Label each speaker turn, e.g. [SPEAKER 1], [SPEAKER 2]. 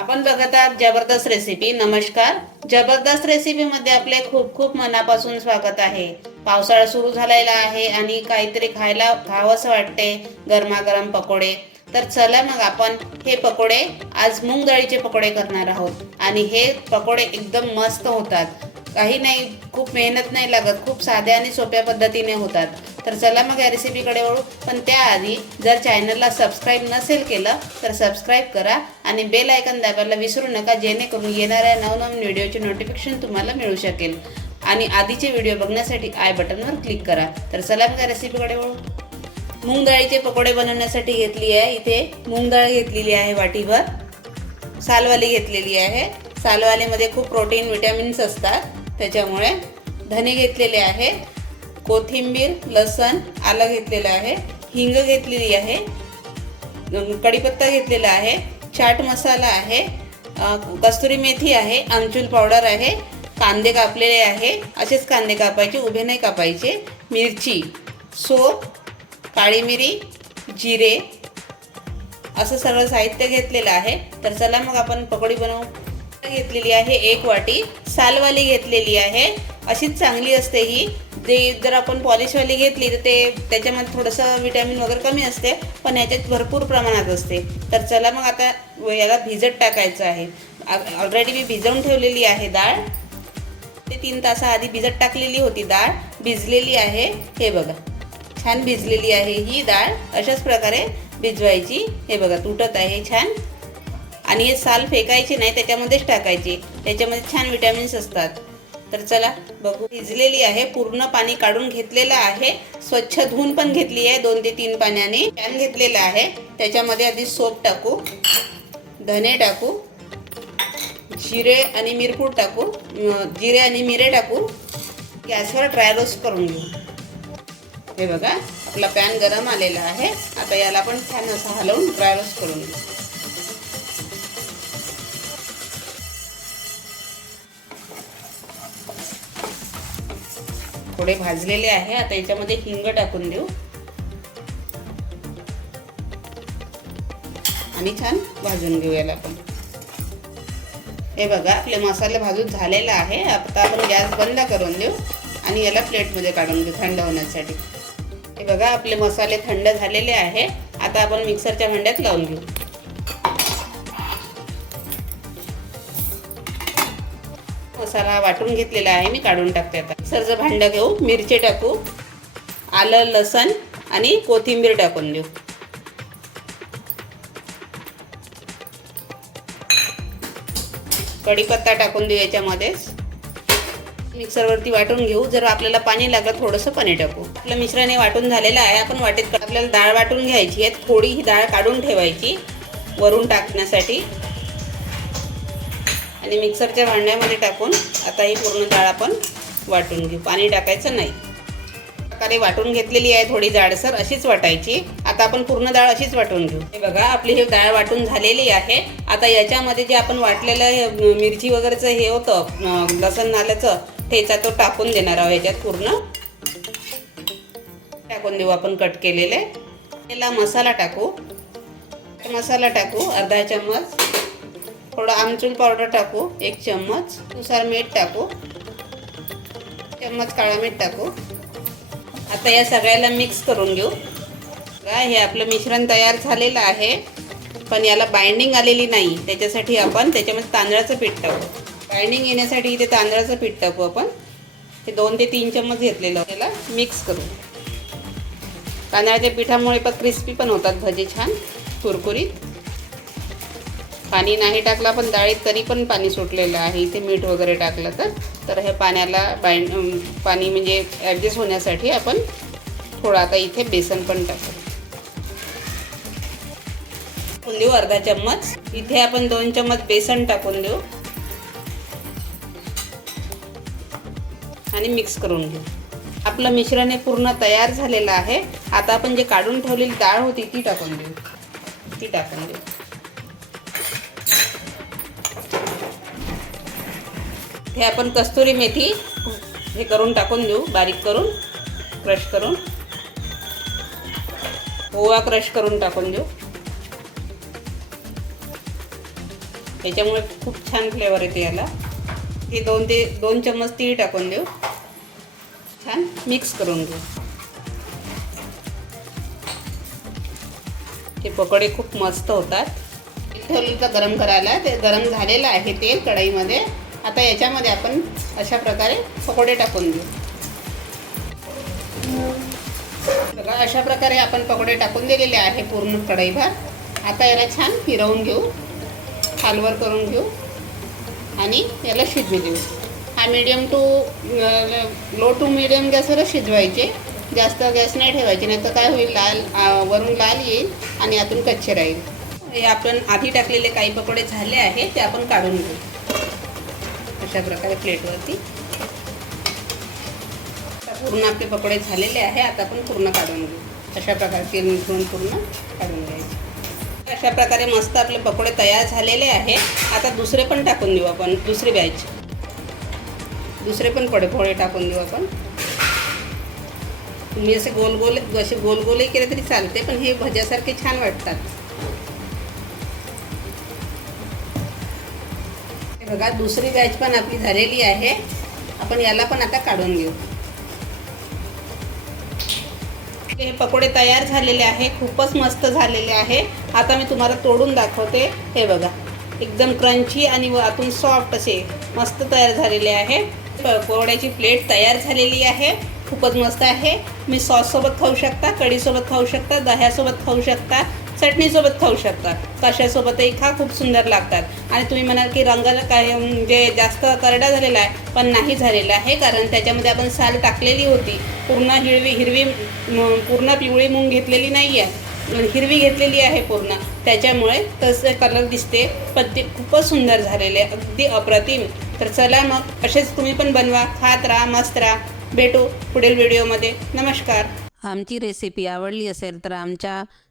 [SPEAKER 1] आपण बघत आहात जबरदस्त रेसिपी नमस्कार. जबरदस्त रेसिपीमध्ये आपले खूप खूप मनापासून स्वागत आहे. पावसाळा सुरू झालेला आहे आणि काहीतरी खायला खावंसं वाटते गरमागरम पकोडे. तर चला मग आपण हे पकोडे आज मूग डाळीचे पकोडे करणार आहोत. आणि हे पकोडे एकदम मस्त होतात. काही नाही खूप मेहनत नाही लागत खूप साध्या आणि सोप्या पद्धतीने होतात. तर चला मग या रेसिपीकडे वळू. पण त्याआधी जर चॅनलला सबस्क्राईब नसेल केलं तर सबस्क्राईब करा आणि बेल आयकन दाबायला विसरू नका जेणेकरून येणाऱ्या नवनवीन व्हिडिओचे नोटिफिकेशन तुम्हाला मिळू शकेल. आणि आधीचे व्हिडिओ बघण्यासाठी आय बटनवर क्लिक करा. तर चला मग या रेसिपीकडे वळू. मूग डाळीचे पकोडे बनवण्यासाठी घेतली आहे. इथे मूग डाळ घेतलेली आहे वाटीभर. सालवाली घेतलेली आहे. सालवालीमध्ये खूप प्रोटीन विटॅमिन्स असतात. त्याच्यामुळे धने घेतलेले आहे कोथिंबीर लसण आलं घेतलेलं आहे हिंग घेतलेली आहे कढीपत्ता घेतलेला आहे चाट मसाला आहे कस्तुरी मेथी आहे आमचूल पावडर आहे कांदे कापलेले आहे असेच कांदे कापायचे उभे नाही कापायचे मिरची सोप काळी मिरी जिरे असं सगळं साहित्य घेतलेलं आहे. तर चला मग आपण पकोडी बनवू. घेतलेली आहे एक वाटी. सालवाली घेतलेली आहे. अशीच चांगली असते ही. ते जर आपण पॉलिशवाली घेतली तर ते त्याच्यामध्ये थोडंसं विटॅमिन वगैरे कमी असते पण याच्यात भरपूर प्रमाणात असते. तर चला मग आता याला भिजत टाकायचं आहे. ऑलरेडी मी भिजवून ठेवलेली आहे डाळ. ते तीन तासाआधी भिजत टाकलेली होती डाळ. भिजलेली आहे. हे बघा. छान भिजलेली आहे ही डाळ. अशाच प्रकारे भिजवायची. हे बघा तुटत आहे छान. आणि हे साल फेकायची नाही त्याच्यामध्येच टाकायची. त्याच्यामध्ये छान विटॅमिन्स असतात. तर चला बघू. भिजलेली आहे पूर्ण पाणी काढून घेतलेलं आहे. स्वच्छ धुवून पण घेतली आहे दोन ते तीन पाण्याने. पॅन घेतलेलं आहे. त्याच्यामध्ये आधी सोप टाकू धने टाकू जिरे आणि मिरपूड टाकू जिरे आणि मिरे टाकू. गॅसवर ड्राय रोस्ट करून घेऊ. हे बघा आपला पॅन गरम आलेला आहे. आता याला पण छान असं हलवून ड्राय रोस्ट करून घेऊ. थोडे भाजलेले आहे. आता याच्यामध्ये हिंग टाकून देऊ. आणि छान भाजून घेऊ याला पण हे बघा आपले मसाले भाजून झालेला आहे. आता आपण गॅस बंद करून देऊ आणि याला प्लेटमध्ये काढून घेऊ थंड होण्यासाठी. हे बघा आपले मसाले थंड झालेले आहे. आता आपण मिक्सरच्या भांड्यात लावून घेऊ. मसाला वाटून घेतलेला आहे. मी काढून टाकते आता. मिक्सरचं भांडं घेऊ मिरची टाकू आलं लसण आणि कोथिंबीर टाकून देऊ. कढीपत्ता टाकून देऊ याच्यामध्येच मिक्सरवरती वाटून घेऊ. जर आपल्याला पाणी लागलं थोडंसं पाणी टाकू. आपलं मिश्रण हे वाटून झालेलं आहे. आपण वाटेत आपल्याला डाळ वाटून घ्यायची आहे. थोडी ही डाळ काढून ठेवायची वरून टाकण्यासाठी. आणि मिक्सरच्या भांड्यामध्ये टाकून आता ही पूर्ण डाळ आपण वाटून घेऊ. पाणी टाकायचं नाही. प्रकारे वाटून घेतलेली आहे थोडी जाडसर अशीच वाटायची. आता आपण पूर्ण डाळ अशीच वाटून घेऊ. हे बघा आपली ही डाळ वाटून झालेली आहे. आता याच्यामध्ये जे आपण वाटलेलं हे, मिरची वगैरेचं हे होतं लसण नाल्याचं ठेचा तो टाकून देणार आहोत याच्यात पूर्ण. टाकून देऊ आपण कट केलेले. याला मसाला टाकू. मसाला टाकू अर्धा चम्मच. थोडं आमचूर पावडर टाकू एक चम्मच. नुसार मीठ टाकू. चम्मच काळा मीठ टाकू. आता या सगळ्याला मिक्स करून घेऊ. का हे आपलं मिश्रण तयार झालेलं आहे. पण याला बाइंडिंग आलेली नाही. त्याच्यासाठी आपण त्याच्यामध्ये तांदळाचं पीठ टाकू. बाइंडिंग येण्यासाठी इथे तांदळाचं पीठ टाकू आपण. हे दोन ते तीन चम्मच घेतलेलं त्याला मिक्स करू. तांदळाच्या पिठामुळे पण क्रिस्पी पण होतात भजे छान. कुरकुरीत. पाणी नाही टाकला पण डाळीत तरी पण पाणी सुटलेलं आहे. इथे मीठ वगैरे टाकलं तर. तर हे पाण्याला बाइंड पाणी म्हणजे ॲडजस्ट होण्यासाठी आपण थोडं आता इथे बेसन पण टाकू. टाकून देऊ अर्धा चम्मच. इथे आपण दोन चम्मच बेसन टाकून देऊ. आणि मिक्स करून घेऊ. आपलं मिश्रण हे पूर्ण तयार झालेलं आहे. आता आपण जे काढून ठेवलेली डाळ होती ती टाकून देऊ. ती टाकून देऊ. हे आपण कस्तुरी मेथी हे करून टाकून देऊ बारीक करून क्रश करून. ओवा क्रश करून टाकून देऊ. याच्यामुळे खूप छान फ्लेवर येते याला. हे दोन ते दोन चम्मच तीळ टाकून देऊ. छान मिक्स करून घेऊ. हे पकोडे खूप मस्त होतात. ठेवलं तर गरम करायला ते गरम झालेलं आहे तेल कढईमध्ये. आता याच्यामध्ये आपण अशा प्रकारे पकोडे टाकून देऊ. बघा अशा प्रकारे आपण पकोडे टाकून दिलेले आहे पूर्ण कढईभर. आता याला छान फिरवून घेऊ खालवर करून घेऊ आणि याला शिजू देऊ. हा medium to low to medium गॅसवरच शिजवायचे. जास्त गॅस नाही ठेवायचे नाही तर काय होईल लाल वरून लाल येईल आणि आतून कच्चे राहील. हे आपण आधी टाकलेले काही पकोडे झाले आहे ते आपण काढून घेऊ. अशा प्रकारे प्लेटवरती. आता पूर्ण आपले पकोडे झालेले आहे आता आपण पूर्ण काढून घेऊ. अशा प्रकारे तेल मिसळून पूर्ण काढून घ्यायचे. अशा प्रकारे मस्त आपले पकोडे तयार झालेले आहे. आता दुसरे पण टाकून देऊ आपण दुसरी बॅच दुसरे पण पडे पोळे टाकून देऊ आपण. तुम्ही असे गोल गोल असे गोल गोलही केले तरी चालते पण हे भज्यासारखे छान वाटतात. बघा दुसरी बॅच पण आपली झालेली आहे. आपण याला पण आता काढून घेऊ. हे पकोडे तयार झालेले आहे खूपच मस्त झालेले आहे. आता मी तुम्हाला तोडून दाखवते. हे बघा एकदम क्रंची आणि व आतून सॉफ्ट असे मस्त तयार झालेले आहे. पकोड्याची प्लेट तयार झालेली आहे. खूपच मस्त आहे. मी सॉससोबत खाऊ शकता कढीसोबत खाऊ शकता दह्यासोबत खाऊ शकता. चटणीसोबत खाऊ शकता. कशासोबतही खा खूप सुंदर लागतात. आणि तुम्ही म्हणाल की रंगाला काय म्हणजे जास्त करडा झालेला आहे पण नाही झालेला आहे कारण त्याच्यामध्ये आपण साल टाकलेली होती. पूर्ण हिरवी हिरवी पूर्ण पिवळी मूग घेतलेली नाही आहे हिरवी घेतलेली आहे पूर्ण. त्याच्यामुळे तसे कलर दिसते पण ते खूपच सुंदर झालेले अगदी अप्रतिम. तर चला मग असेच तुम्ही पण बनवा. खात राहा मस्त राहा. भेटू पुढील व्हिडिओमध्ये नमस्कार.
[SPEAKER 2] आमची रेसिपी आवडली असेल तर आमच्या